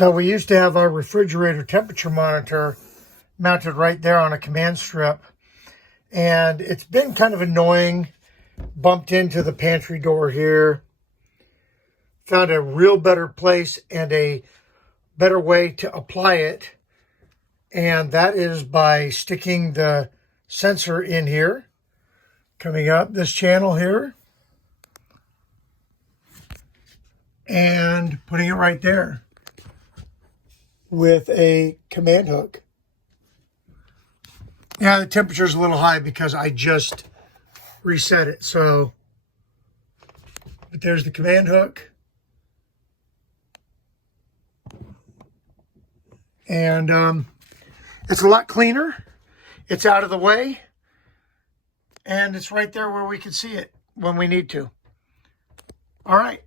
So we used to have our refrigerator temperature monitor mounted right there on a command strip. And it's been kind of annoying. Bumped into the pantry door here. Found a real better place and a better way to apply it. And that is by sticking the sensor in here. Coming up this channel here. And putting it right there with a command hook. Yeah, the temperature's a little high because I just reset it. So, but there's the command hook. And it's a lot cleaner. It's out of the way. And it's right there where we can see it when we need to. All right.